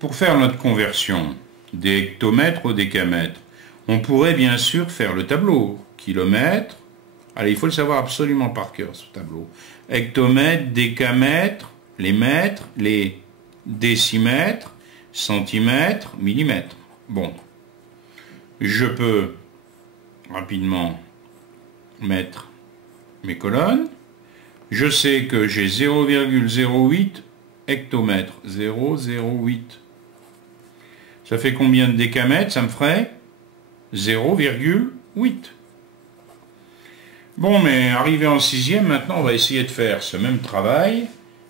Pour faire notre conversion des hectomètres au décamètre, on pourrait bien sûr faire le tableau. Kilomètre, allez, il faut le savoir absolument par cœur, ce tableau. Hectomètre, décamètre, les mètres, les décimètres, centimètres, millimètres. Bon, je peux rapidement mettre mes colonnes. Je sais que j'ai 0,08 hectomètres. 0,08. Ça fait combien de décamètres? Ça me ferait 0,8. Bon, mais arrivé en sixième, maintenant on va essayer de faire ce même travail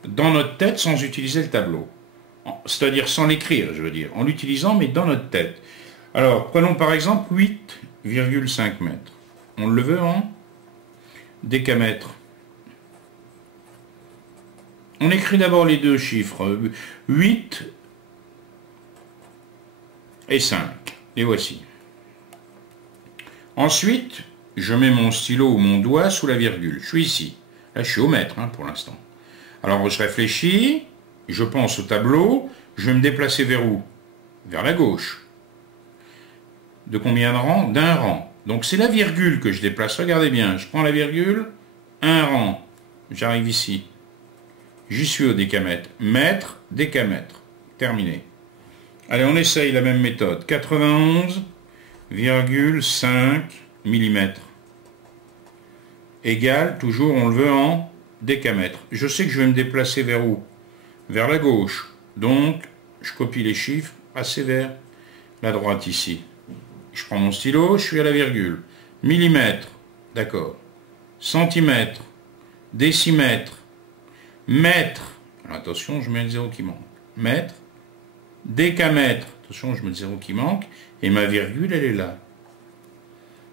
dans notre tête sans utiliser le tableau. C'est-à-dire sans l'écrire, je veux dire, en l'utilisant mais dans notre tête. Alors, prenons par exemple 8,5 mètres. On le veut en décamètres. On écrit d'abord les deux chiffres, 8 et 5. Les voici. Ensuite, je mets mon stylo ou mon doigt sous la virgule. Je suis ici. Là, je suis au mètre pour l'instant. Alors, je réfléchis, je pense au tableau, je vais me déplacer vers où? Vers la gauche. De combien de rangs? D'un rang. Donc, c'est la virgule que je déplace. Regardez bien, je prends la virgule, un rang. J'arrive ici. J'y suis au décamètre. Mètre, décamètre. Terminé. Allez, on essaye la même méthode. 91,5 mm. Égale, toujours, on le veut en décamètre. Je sais que je vais me déplacer vers où? Vers la gauche. Donc, je copie les chiffres, passer vers la droite ici. Je prends mon stylo, je suis à la virgule. Millimètre, d'accord. Centimètre, décimètre, mètre. Alors, attention, je mets le zéro qui manque. Mètre, décamètre. Attention, je mets le zéro qui manque. Et ma virgule, elle est là.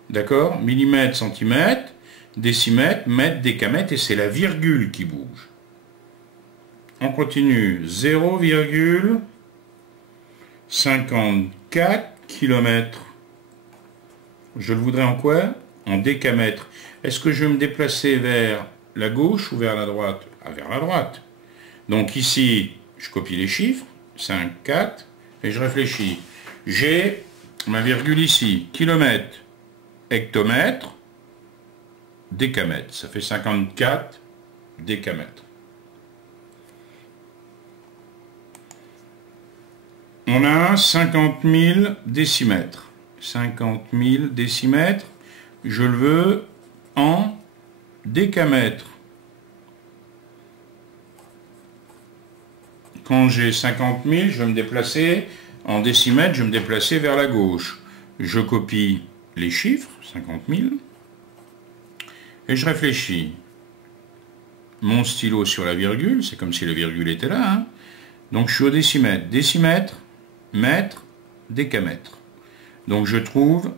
D'accord? Millimètre, centimètre, décimètre, mètre, décamètre. Et c'est la virgule qui bouge. On continue. 0,54 km. Je le voudrais en quoi? En décamètre. Est-ce que je vais me déplacer vers la gauche ou vers la droite? Ah, vers la droite. Donc ici, je copie les chiffres. 5, 4. Et je réfléchis. J'ai ma virgule ici. Kilomètre, hectomètre, décamètre. Ça fait 54 décamètres. On a 50 000 décimètres. 50 000 décimètres, je le veux en décamètres. Quand j'ai 50 000, je vais me déplacer en décimètres, je vais me déplacer vers la gauche. Je copie les chiffres, 50 000, et je réfléchis. Mon stylo sur la virgule, c'est comme si la virgule était là. Donc je suis au décimètre. Décimètre, mètre, décamètre. Donc je trouve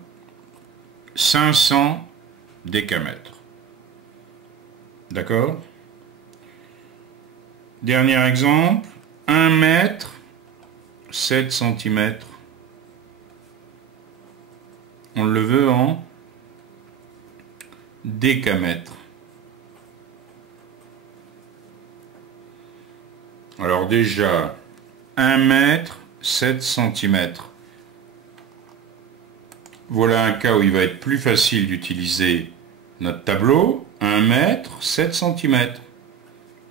500 décamètres. D'accord? Dernier exemple, 1 mètre, 7 cm. On le veut en décamètres. Alors déjà, 1 mètre, 7 cm. Voilà un cas où il va être plus facile d'utiliser notre tableau. 1 mètre, 7 cm.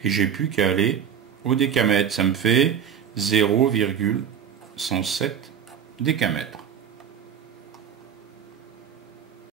Et j'ai plus qu'à aller au décamètre. Ça me fait 0,107 décamètres.